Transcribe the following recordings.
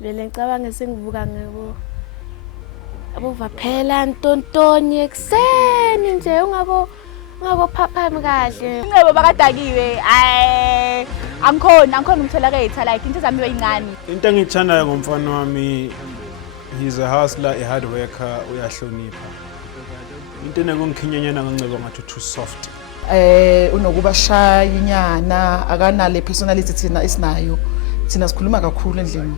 Vele ngicabanga sengivuka abova phela ntontoni ekseni nje ungabo phaphami kahle. Ingcebo bakadakiwe angikhona umtholaketha like into zami yincane. Into engiyithandayo ngomfana wami, he's a hustler, a hard worker, uyahlonipha. Into enengongikhinyanyana ngoNcebo ngathi too soft. Unokuba shy inyana, akanale personality thina isinayo. Thina sikhuluma kakhulu endlini.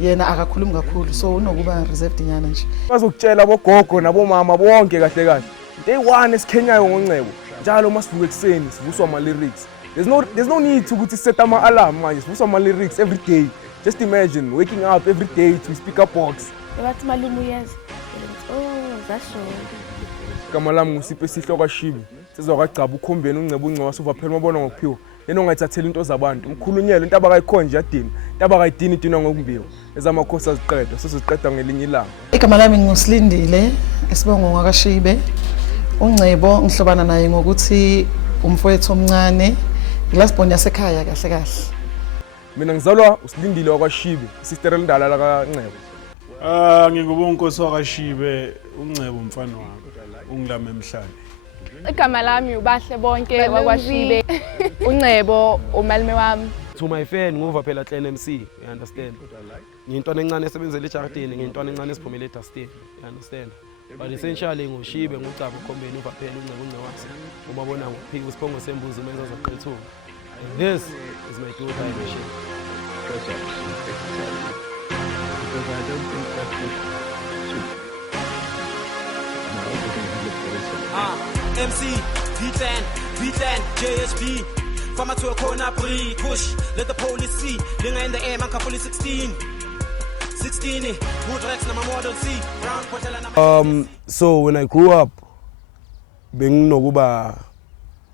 Yena akakhulumi kakhulu, so unokuba reserved inyana nje. Bazokutshela bogogo nabomama bonke kahle kahle. Day one esikhenyayo ngoNcebo. Njalo masivuka ekseni sivuswa ama lyrics. There's no need ukuthi set ama alarm manje, sivuswa ama lyrics every day. Just imagine waking up every day to speaker box. Bathi malume uyeza. Oh, zasho. Igama lami nguSipho Sihloko Shibi. Sizokagcaba ukhombeni uNcebo uNcwaso uvaphela mabona ngokuphiwa. Yena ongayithathela into zabantu. Umkhulunyelo into abakayikhonje yadini. Into abakayidini idinwa ngokumbiwa. Ezamakhosi aziqeda, sizoziqeda ngelinye ilanga. Igama lami nguSilindile, esibongo ngakashibe. uNcebo ngihlobana naye ngokuthi umfowethu omncane, ilasiboni yasekhaya kahle kahle. Mina ngizalwa uSilindile wakwaShibe, sister elindala la kaNcebo. Ngingubunkosi wakwaShibe, uNcebo umfana wami, ungilama emhlanje. Igama lami ubahle bonke wakwaShibe. uNcebo umalume wami. To my fan nguva phela Clan MC, you understand? Ngiyintwana encane esebenzela eJardini, ngiyintwana encane esiphumela eDustin, you understand? But essentially nguShibe ngucaba ukhombeni uva phela uNcebo uNcwaso. Ubabona ngokuphika usibongo sembuzi umenza zaqethuka. And this is my dual time machine. Because I don't think that would suit. MC, V10, JSB. From a to a corner, push, let the police see. Linga in the air, man, police 16. 16, good Rex, number model C. So when I grew up, being nokuba,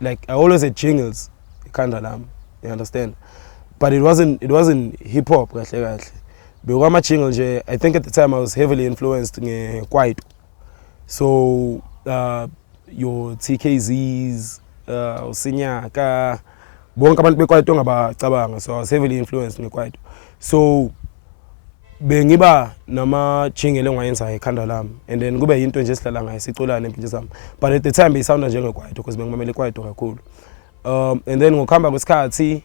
like I always had jingles, Kandalam, you understand? But it wasn't hip hop, kahle. Because my jingle, I think at the time I was heavily influenced Kwaito. So your TKZs, Sinyaka, bonke abantu beKwaito ngabacabanga, so I was heavily influenced ngeKwaito. So bengiba nama jingle engiwayenza ekhanda lami, and then kube into nje esihlala ngayo siculana empilo zami. But at the time it sounded njengeKwaito because bengimamela iKwaito kakhulu. And then ngokuhamba kwesikhathi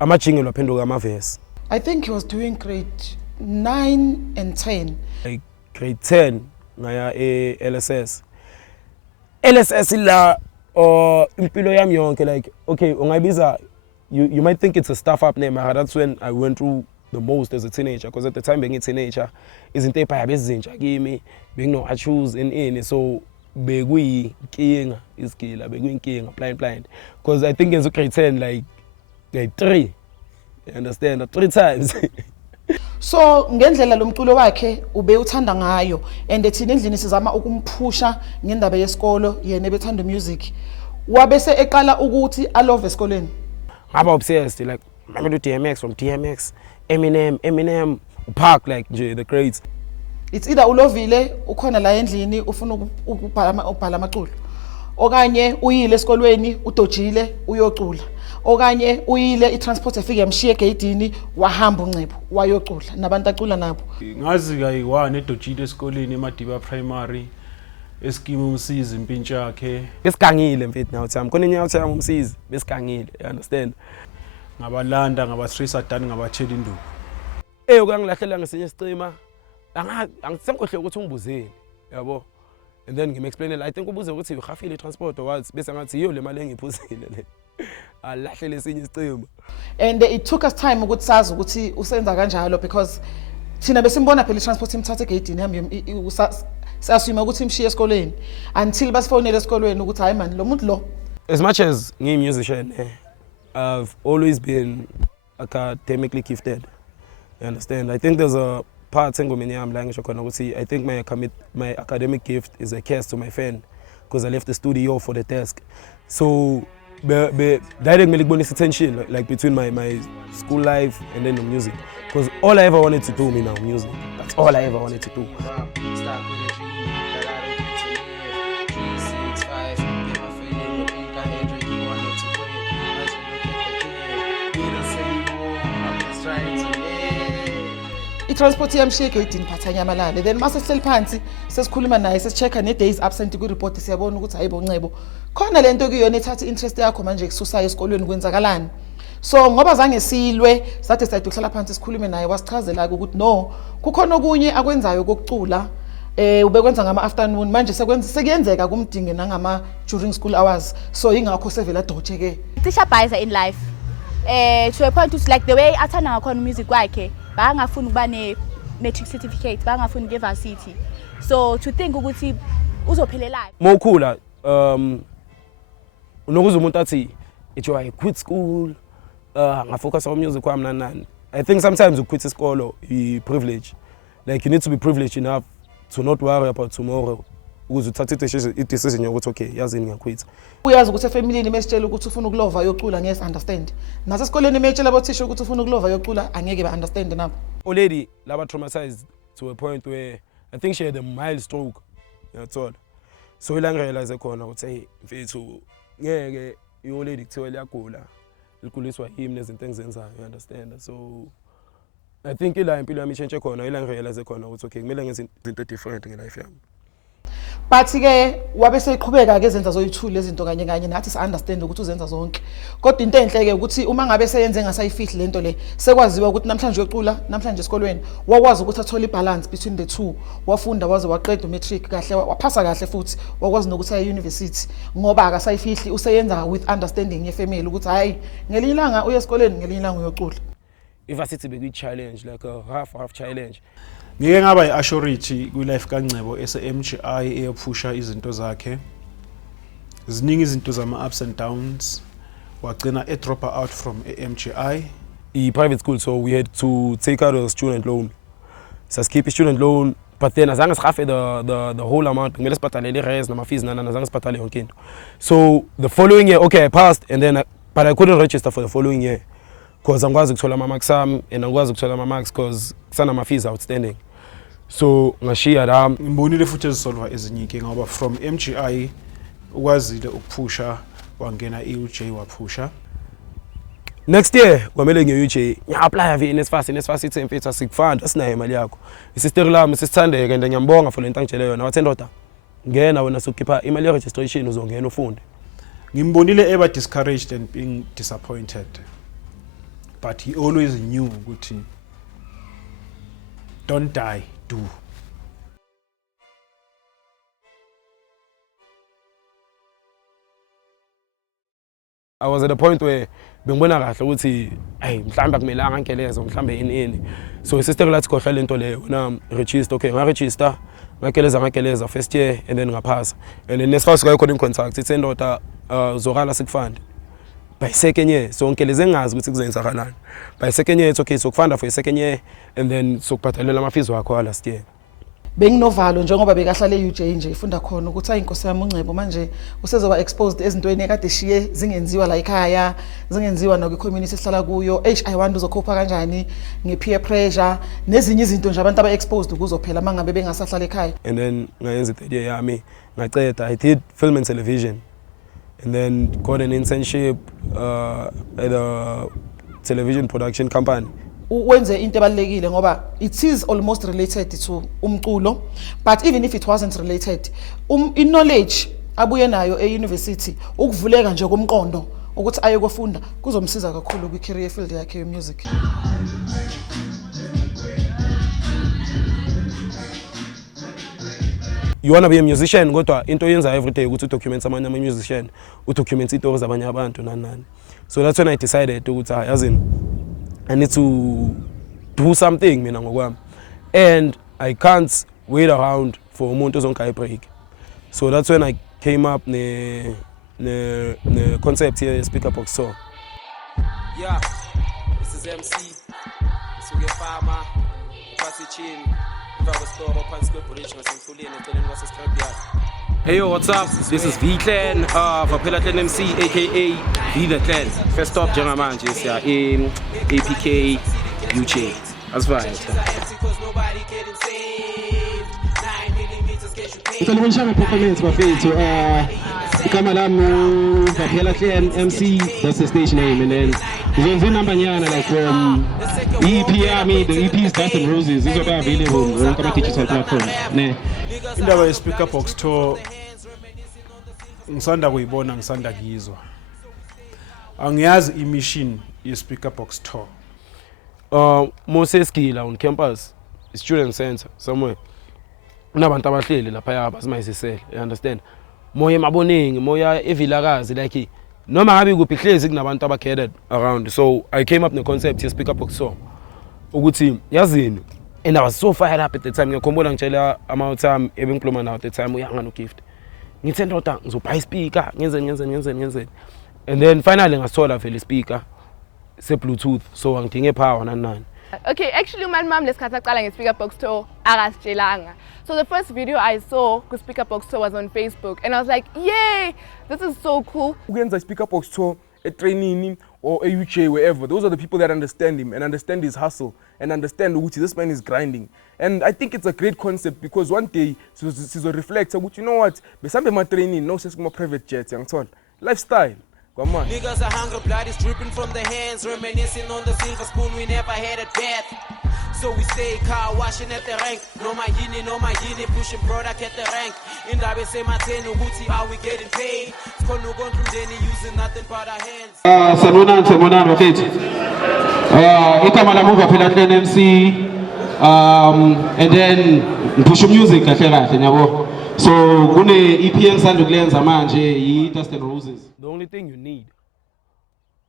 ama jingle waphenduka amaverse. I think he was doing grade 9 and 10. Like grade 10 ngaya LSS. LSS la impilo yami yonke, like okay ungayibiza, you might think it's a stuff up name. That's when I went through the most as a teenager, because at the time being a teenager izinto ephaya bezintsha kimi, bengino choose in so bekuyinkinga iskila, bekuyinkinga blind because I think in grade 10 like 3, you understand, 3 times. So ngendlela lomculo wakhe ube uthanda ngayo, and thina endlini sizama ukumphusha ngendaba yesikolo, yena ebethanda music. Wabese eqala ukuthi alove esikoleni. Ngaba obsessed, like remember DMX, from DMX, Eminem, Park, like the greats. It's either ulovile ukhona la endlini ufuna ukubhala amaculo, okanye uyile esikolweni udojile uyocula, okanye uyile itransport efike yamshiya egedini wahamba uNcebo wayocula nabantu acula nabo. Ngazi kayi1 edojile esikoleni eMadiba Primary, eskimu umsizi impintshi yakhe. Besigangile mfethu now time. Khona inyawo time umsizi besigangile, you understand? Ngabalanda ngaba-Tracer Dan ngabathela induku. Ukangilahlela ngesinye isicima. Angisemkhohle ukuthi ungibuzeni, yabo. And then ngimexplainela, I think ubuze ukuthi uhafile transport or what, bese ngathi yiyo le mali engiphuzile le. Alahlele esinye isicima. And it took us time ukuthi sazi ukuthi usenza kanjalo, because thina besimbona phela itransport imthathe egedini hambe sasima ukuthi imshiye esikoleni until basifonela esikolweni ukuthi hayi man lo muntu lo. As much as ngiyi musician, I've always been academically gifted. You understand? I think there's a part engomeni yami la ngisho khona ukuthi I think my academic gift is a curse to my fan, because I left the studio for the desk. So direct kumele kubonisa tension like between my school life and then the music, because all I ever wanted to do now music. That's all I ever wanted to do. transport yamshiya egeyidini phathanyamalale then mase sihleli phansi sesikhuluma naye sesichecka ne-days absent kwi-report siyabona ukuthi hayibo Ncebo khona lento kuyona ethatha interest yakho manje kususayo esikolweni kwenzakalani. So ngoba zange silwe sathi sayide ukuhlala phansi sikhulume naye wasichazela ukuthi no kukhona okunye akwenzayo kokucula ubekwenza ngama afternoon manje sekuyenzeka kumdinge nangama during school hours so ingakho sevela doje ke cisha bias in life to a point like the way athanda ngakhona music wakhe bangafuni ukuba ne matric certificate bangafuni ke varsity so to think ukuthi uzophelelayo Mokhula unokuza umuntu athi I quit school ngafocus on music kwami nanani. I think sometimes you quit isikolo I privilege, like you need to be privileged enough to not worry about tomorrow ukuze uthathe i-decision yokuthi okay yazini ngiyaquit. Uyazi ukuthi efamilini mesitshela ukuthi ufuna ukulova yocula ngeke understand. Nase esikoleni mesitshela abothisha ukuthi ufuna ukulova yocula angeke ba understand nabo. Already laba traumatized to a point where I think she had a mild stroke. That's all. So ilang realize khona ukuthi hey mfethu ngeke i-lady kuthiwa liyagula. Likuliswa yimi nezinto engizenzayo, you understand? So I think ila impilo yami change khona ilang realize khona ukuthi okay kumele ngenze izinto different nge-life yami. But ke wabe seqhubeka ke zenza zoyithula lezinto kanye kanye nathi understand ukuthi uzenza zonke. Kodwa into enhle ke ukuthi uma ngabe seyenze ngasayifihli lento le sekwaziwa ukuthi namhlanje uyocula namhlanje esikolweni wakwazi ukuthi athole ibalance between the two wafunda waze waqeda matric kahle waphasa kahle futhi wakwazi nokuthi aye university ngoba akasayifihli useyenza with understanding yefamily ukuthi hayi ngelinye ilanga uye esikolweni ngelinye ilanga uyocula. Varsity bekuyi challenge like a half challenge. Ngike ngaba i-assurity kwi-life kaNcebo ese-MGI eyophusha izinto zakhe. Ziningi izinto zama-ups and downs. Wagcina drop out from MGI. I-private school, so we had to take out a student loan. So skip a student loan, but then azange sikhafe the whole amount. Ngeke sibhadale i-res nama-fees azange sibhadale yonke into. So the following year, okay, I passed, and then but I couldn't register for the following year because angikwazi ukuthola ama-marks ami and angikwazi ukuthola ama-marks because kusana-ma-fees outstanding. So ngashiya la ngimbonile futhi ezisolva ezinye inkinga ngoba from MGI ukwazile ukuphusha wangena e-UJ waphusha. Next year kwamele ngiye-UJ ngiya-apply via NSFAS ithi mfethu asikufanda asinayo imali yakho. Isister lami sisithandeke and ngiyambonga for lento angitshele yona wathi ndoda ngena wena sokukhipha imali ye-registration uzongena ufunde. Ngimbonile eba discouraged and being disappointed, but he always knew ukuthi don't die, do. I was at a point where bengibona kahle ukuthi hey mhlamba kumelanga ngikeleza mhlambe ini so isister lathi khohla lento leyo na register okay nga register ngakeleza first year and then ngaphasa and then nesifase kwayo khona in contact ithi ndoda uzokala sikufanda by second year so ngikeleze ngazi ukuthi kuzenza kanani by second year it's okay so kufanda for a second year and then sokubhadalela ama-fees wakho last year. Benginovalo njengoba bekahlala e-UJ nje ifunda khona ukuthi ayinkosi yami uNcebo manje usezoba exposed ezintweni ekade shiye zingenziwa la ekhaya zingenziwa na kwi-community esihlala kuyo I wonder uzokhopha kanjani nge-peer pressure nezinye izinto nje abantu aba-exposed kuzophela mangabe bengasahlala ekhaya. And then ngayenza i-third year yami ngaceda I did film and television and then got an internship at a television production company. Wenze into ebalekile ngoba it is almost related to umculo but even if it wasn't related knowledge abuye nayo e-university ukuvuleka nje komqondo ukuthi aye kufunda kuzomsiza kakhulu kwi-career field yakhe ye-music. You want to be a musician kodwa into yenza every day ukuthi udocument amanye ama-musician udocument izinto zabanye abantu nani. So that's when I decided ukuthi yazini I need to do something mina ngokwami and I can't wait around for umuntu ozongipha break. So that's when I came up ne concept here speaker box so yeah this is MC suke farmer pasichin mva store phansi kwe-bridge ngasemfuleni eceleni kwase-strap yard. Hey yo, what's up? This is V-Clan, Vaphela Clan MC, aka V-The Clan. First stop njengamanje siya APK UJ. That's right. Ngicela ukunishaya performance bafethu igama lami Vaphela Clan MC, that's the stage name, and then ngizoyenza inamba nyana like from EP yami, the EP is Dust and Roses, izoba available on ama-digital platforms. Ne. Indaba ye-Speaker Box Tour ngisanda kuyibona, ngisanda kuyizwa. Angiyazi i-mission ye-Speaker Box Tour. Moses Gila on campus, student center somewhere. Unabantu abahleli lapha abazimayisisele, you understand? Moya emaboningi, moya evilakazi like noma ngabe kuphi hlezi kunabantu abagathered around. So I came up with the concept ye-Speaker Box Tour. Ukuthi yazini, and I was so fired up at the time. Ngiyakhumbula ngitshela ama-time ebengikhuluma nawo at the time uyanga no gift. Ngithe ndoda ngizobha i-speaker, ngenze. And then finally ngasithola vele i-speaker se-Bluetooth, so angidinge power nani. Okay, actually my mom lesikhathi aqala nge-Speaker Box Tour akasitshelanga. So the first video I saw ku-Speaker Box Tour was on Facebook, and I was like, yay, this is so cool. Ugenza i-Speaker Box Tour training or a UJ, wherever, those are the people that understand him and understand his hustle and understand what this man is grinding. And I think it's a great concept because one day sizo reflect, you know what, besambe ma training, no sense kuma private jets, young son. Lifestyle. Come on. Niggas are hungry, blood is dripping from the hands, reminiscing on the silver spoon we never had at bath. So we stay car washing at the rank. No my yini, pushing product at the rank. In the say my ten, are we getting paid? It's gonna go through then using nothing but our hands. Sanibonani bafethu. Igama lami uVaphelatlen MC. And then push music kahle nyabo. So kune EP engisanda ukulenza manje yi Dust and Roses. The only thing you need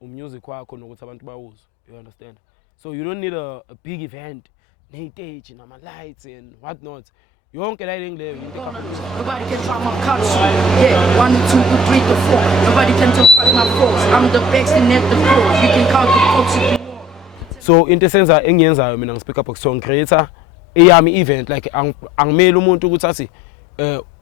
music wakho nokuthi abantu bawuzwe, you understand? So you don't need a big event, stage and lights and whatnot. Yonke la leyo nobody can try my culture. Yeah, 1 2 3 to 4. Nobody can talk my force. I'm the best in at the floor. You can count the folks if you want. So into senza engiyenzayo mina ngi-Speaker Box Tour creator eyami event, like angimeli umuntu ukuthi athi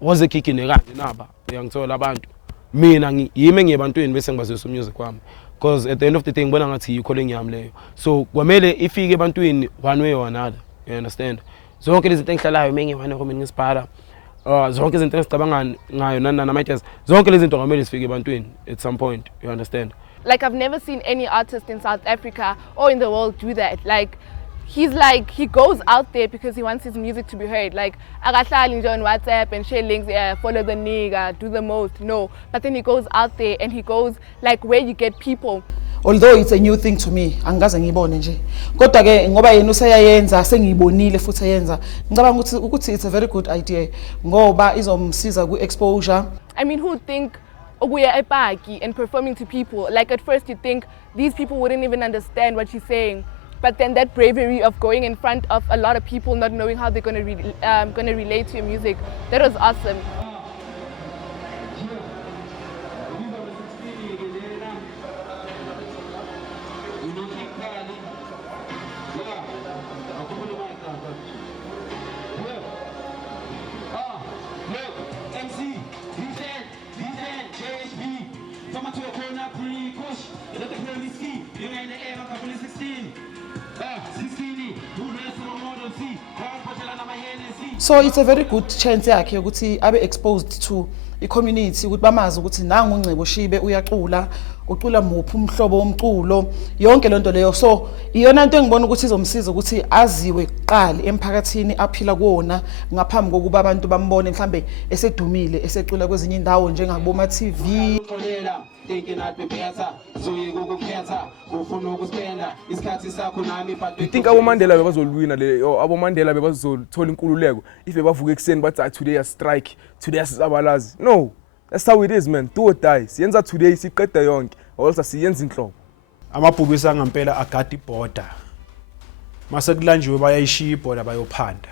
was kicking kanje naba uyangithola abantu mina yimi ngiyebantwini bese ngibazisa music wami, because at the end of the day ngibona ngathi yikho lengiyami leyo. So kwamele ifike ebantwini one way or another, you understand? Zonke lezi zinto engihlalayo menye wane ngoba ngisiphala zonke izinto engicabanga ngayo nama-ideas, zonke lezi zinto ngamele zifike ebantwini at some point, you understand? Like I've never seen any artist in South Africa or in the world do that. Like he goes out there because he wants his music to be heard. Like akahlali nje on WhatsApp and share links, follow the nigga, do the most. No, but then he goes out there and he goes like where you get people. Although it's a new thing to me, angikaze ngibone nje. Kodwa ke ngoba yena useyayenza sengiyibonile futhi ayenza. Ngicabanga ukuthi it's a very good idea ngoba izomsiza ku-exposure. I mean, who would think ukuya ePaki and performing to people? Like at first you think these people wouldn't even understand what she's saying. But then that bravery of going in front of a lot of people, not knowing how they're gonna relate to your music, that was awesome. So it's a very good chance yakhe ukuthi abe exposed to i-community, ukuthi bamazi ukuthi nangu uNgcebo Shibe uyacula, ucula muphi umhlobo womculo, yonke lento leyo. So iyona into engibona ukuthi izomsiza ukuthi aziwe kuqala emphakathini aphila kuwona ngaphambi kokuba abantu bambone mhlambe esedumile esecula kwezinye indawo njengakuboma TV. You think abomandela bebazolwina le abomandela bebazothola inkululeko if bebavuka ekseni bathi today a strike, today asizabalazi? No, that's how it is, man. Do or die. Siyenza today siqeda yonke, also siyenza inhlobo. Amabhubisa ngampela agadi border. Mase kulanjiwe bayayishiya ibhoda bayophanda.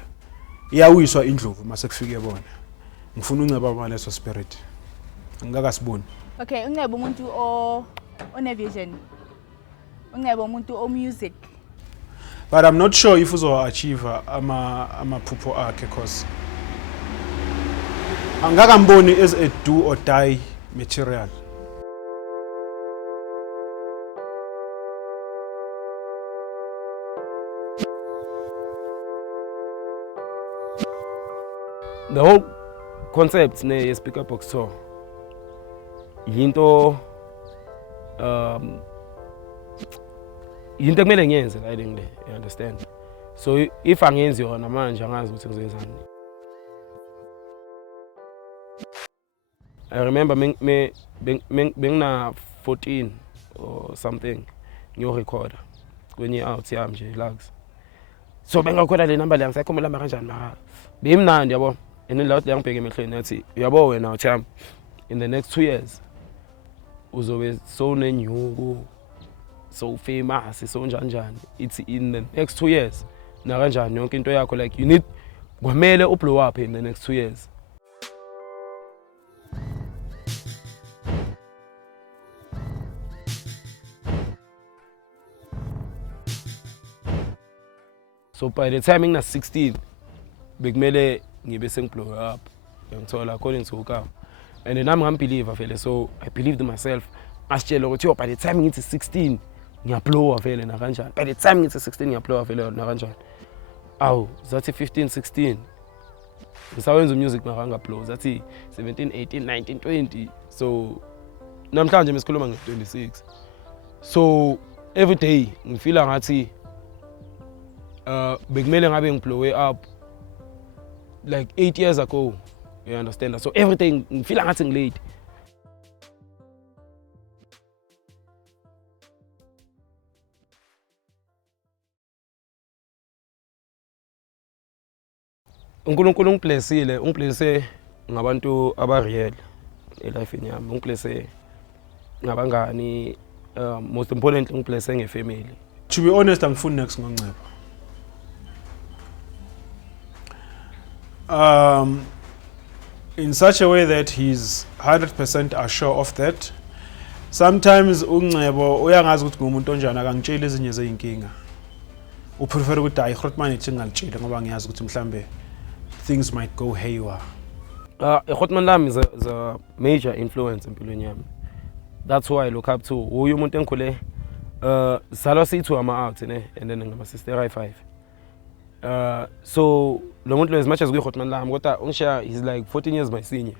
Iyawiswa indlovu mase kufike bona. Ngifuna uNgcebo maleso spirit. Ngikakasiboni. Okay, uNgcebo umuntu one vision. UNgcebo umuntu o music. But I'm not sure if uzo achieve amaphupho akhe, because angakamboni as a do or die material. The whole concept ne Speaker Box Tour yinto into ekumele ngiyenze la le, you understand? So if angenzi yona manje angazi ukuthi ngizoyenzani. I remember bengina 14 or something ngiyorecorda kwenye out yami nje lags. So bengakhona le number la ngisakhomela mara kanjani mara bimnandi yabo. And then la ngibheke emehlweni yathi uyabo wena uthami in the next 2 years uzobe so nenyuku so famous so njani. It's in the next 2 years na kanjani yonke into yakho like you need kwamele ublow up in the next 2 years. So by the time ngina 16 bekumele ngibe sengiblow up ngithola according to Ukama. And then I'm unbeliever vele, so I believed in myself. Asitshela ukuthi by the time ngithi 16 ngiyablowa vele na kanjani. By the time ngithi 16 ngiyablowa vele na kanjani. Awu zathi 15 16 ngisawenza music mara ngablow zathi 17 18 19 20. So namhlanje mesikhuluma nge26. So every day ngifila ngathi bekumele ngabe ngiblowe up like 8 years ago. You understand that? So everything ngifila ngathi ngilate. uNkulunkulu ungiblessile ngabantu abareal elifeni yami. Ungiblesse ngabangani, most importantly ungiblesse ngefamily. To be honest, angifuni next ngoNcebo. In such a way that he's 100% sure of that. Sometimes uNcebo uyangazi ukuthi ngumuntu onjani akangitsheli ezinye zeinkinga. Uprefer ukuthi hayi Grootman ethi ngalitshela ngoba ngiyazi ukuthi mhlambe things might go haywire. Grootman lami is a major influence empilweni yami. That's why I look up to. Uyu umuntu engikhule salo sithu ama out ne and then ngama sister I5. So lo muntu as much as Grootman lami kodwa ungishiya he's like 14 years my senior.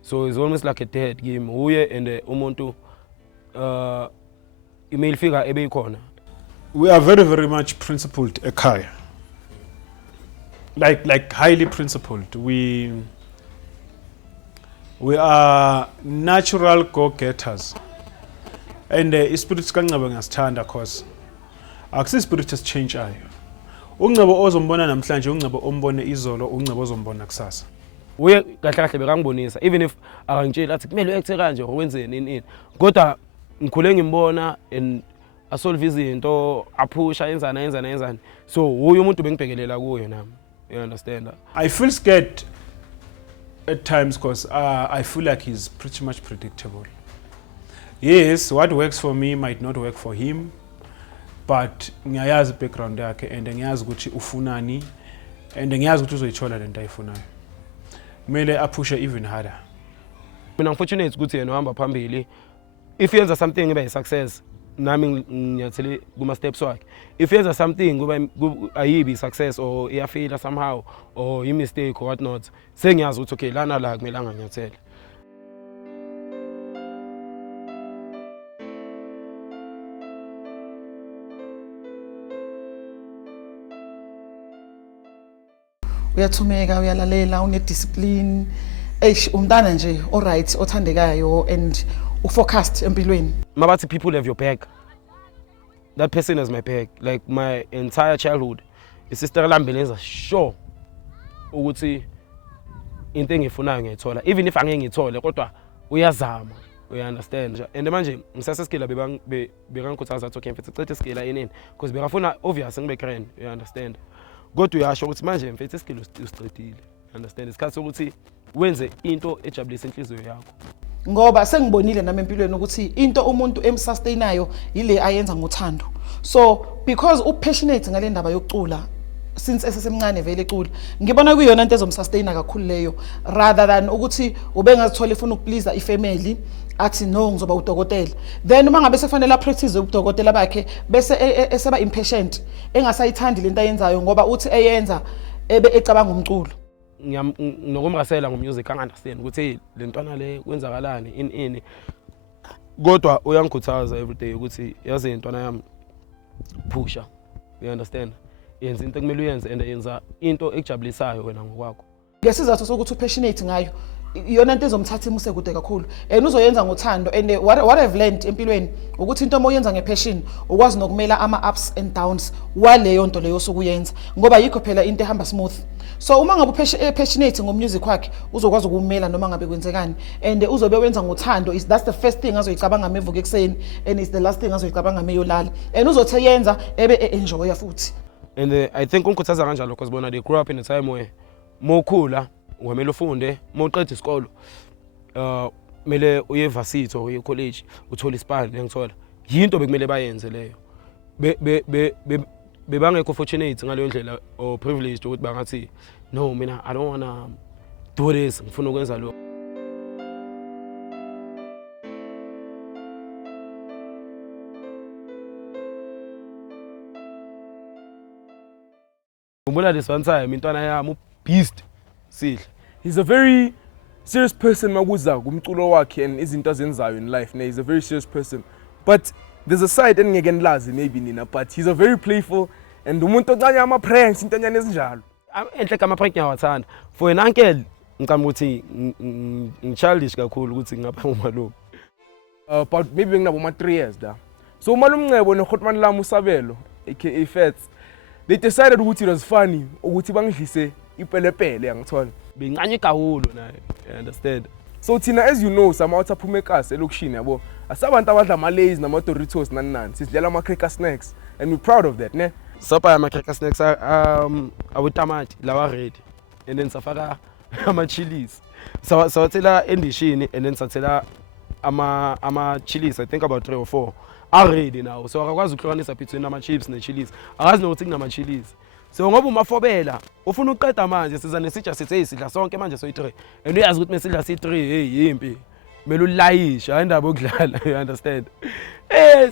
So he's almost like a dad game. Uye and umuntu email figure ebeyikhona. We are very, very much principled ekhaya. Like highly principled. We are natural go-getters. And ispirit kaNcebo ngasithanda cause akusi spirit change ayo. uNcebo ozombona namhlanje uNcebo ombone izolo uNcebo ozombona kusasa. Uye kahle kahle bekangibonisa even if akangitshela athi kumele uyekthe kanje ukwenzeni ini. Kodwa ngikhule ngimbona and asolve izinto aphusha enzana. So uye umuntu bengibhekelela kuye nami. You understand that? I feel scared at times because I feel like he's pretty much predictable. Yes, what works for me might not work for him, but ngiyazi background yakhe and ngiyazi ukuthi ufunani and ngiyazi ukuthi uzoyithola lento ayifunayo. Kumele aphushe even harder. Mina unfortunate ukuthi yena uhamba phambili. If yenza something ibe success, nami ngiyathele kuma steps wakhe. If yenza something kuba ayibi success or iyafail somehow or mistake or what not, sengiyazi ukuthi okay lana la kumele anganyathele. Uyathumeka, uyalalela, une-discipline. Umntana nje alright othandekayo and ufocused empilweni. Mabathi people have your back. That person has my back. Like my entire childhood. Isister Lambeleza sure ukuthi into engifunayo ngiyithola. Even if angeke ngithole kodwa uyazama. You understand? And manje ngisaseskila bekangikhuthaza ukuthi okay mfethu cethe skila yini because bekafuna obvious ngibe grand. You understand? Kodwa uyasho ukuthi manje mfethu iskilo usicedile. Understand? Isikhathi sokuthi wenze into ejabulisa inhliziyo yakho. Ngoba sengibonile nami empilweni ukuthi into umuntu emsustainayo ile ayenza ngothando. So because upassionate ngale ndaba yokucula since esesemncane vele ecula ngibona kuyona into ezomsustaina kakhulu leyo rather than ukuthi ubengazithola efuna ukuplease ifamily athi no ngizoba udokotela then uma ngabe sefanele practice ubudokotela bakhe bese eseba impatient engasayithandi lento ayenzayo ngoba uthi eyenza ebe ecabanga umculo. Nokumrasela ngomusic angunderstand ukuthi le ntwana le kwenzakalani ini kodwa uyangikhuthaza every day ukuthi yazi intwana yami phusha, you understand, yenza into ekumele uyenze and yenza into ekujabulisayo wena ngokwakho. Ngesizathu sokuthi upassionate ngayo iyona into ezomthatha imuse kude kakhulu and uzoyenza ngothando and what I've learned empilweni ukuthi into oyenza ngepassion ukwazi nokumela ama-ups and downs waleyo nto leyo sokuyenza ngoba yikho phela into ehamba smooth. So uma ngabe passionate ngomusic wakhe uzokwazi ukumela noma ngabe kwenzekani and uzobe wenza ngothando, that's the first thing azoyicabanga mevuka ekseni and it's the last thing azoyicabanga meyolala and uzothe yenza ebe enjoya futhi. And I think ungikhuthaza kanjalo because bona they grew up in a time where mokhula ungamele ufunde mawuqeda isikolo mele uye varsity uye college uthola isipani ngithola yinto bekumele bayenze leyo bebangekho fortunate ngaleyo ndlela or privileged ukuthi bangathi no mina I don't wanna do this ngifuna ukwenza lokho. Ngibona this one time intwana yami beast sihle. He's a very serious person makuza kumculo wakhe and izinto azenzayo in life. He's a very serious person. But there's a side engeke nilazi maybe nina, but he's a very playful and umuntu oncane ama pranks intanyana ezinjalo. Enhle kama prank ngiyawathanda. For an uncle ngicabanga ukuthi childish kakhulu ukuthi ngapha umalume. About maybe nginabo ma 3 years da. So umalume Ncebo noGotman Lami Usabelo aka Fats, they decided ukuthi it was funny ukuthi bangidlise ipelepele yangithola. Bencane kakhulu naye, you understand. So thina as you know sama uthaphuma ekasi elokushini yabo asabantu abadla ama Lays nama Doritos nani sidlela ama cracker snacks and we're proud of that ne. Sopa ama cracker snacks abutamati lawa red and then safaka ama chilies. Sawathela endishini and then sathela ama chilies, I think about 3 or 4 are ready now. So akakwazi ukuhlukanisa between ama chips ne chilies. Akazi nokuthi kunama chilies. So ngoba umafobela ufuna uqeda manje siza nesitsha sithi sidla sonke manje soyi3 and uyazi ukuthi mesidla si3 hey yimpi mele ulayisha indaba okudlala, you understand.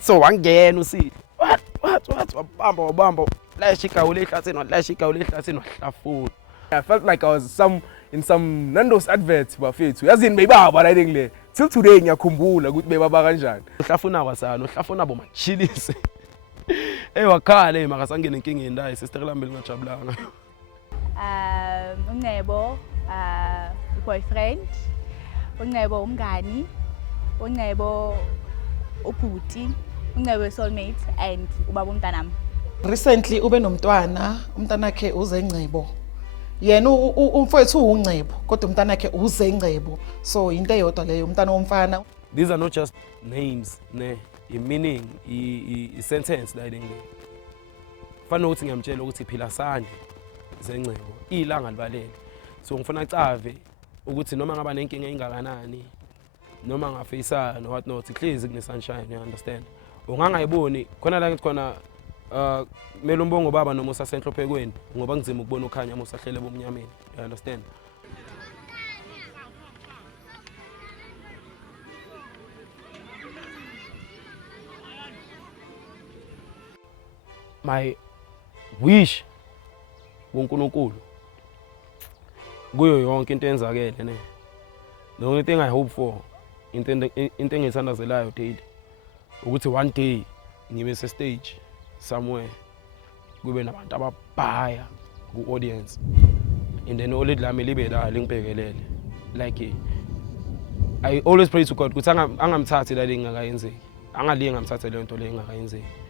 So wangena usi what wabamba laisha igawule ehlathini walaisha igawule ehlathini wahlafuna. I felt like I was in some Nando's advert bafethu yazini beyibaba la ngile till today ngiyakhumbula ukuthi bebaba kanjani. Uhlafuna kwasana uhlafuna bo machilisi. Wakhala makasangene inkingeni ndaye sister lambe lingajabulanga. Ncebo boyfriend, Ncebo umngani, Ncebo ubhuti, Ncebo soulmate and ubaba umntanami. Recently ube nomntwana, umntanakhe uzeNcebo. Yena umfowethu uNcebo kodwa umntanakhe uzeNcebo. So into eyodwa leyo umntana womfana. These are not just names, ne, meaning i sentence la ngile. Fanele ukuthi ngiyamtshela ukuthi phila sande zeNcebo ilanga libalele. So ngifuna cave ukuthi noma ngaba nenkinga engakanani noma ngafeyisana no what not hlezi kune sunshine, you understand. Ungangayiboni khona la ngithi khona mele umbongo baba noma usasenhlophekweni ngoba ngizima ukubona ukhanya uma usahlele bomnyameni, you understand. My wish kuNkulunkulu kuyo yonke into enzakele ne. The only thing I hope for into engiyithandazelayo daily ukuthi one day ngibe se stage somewhere kube nabantu ababhaya ku audience and then all lami libe la lingibhekelele like I always pray to God ukuthi angamthathi la lengakayenzeki, angalinga ngamthathe le nto le engakayenzeki.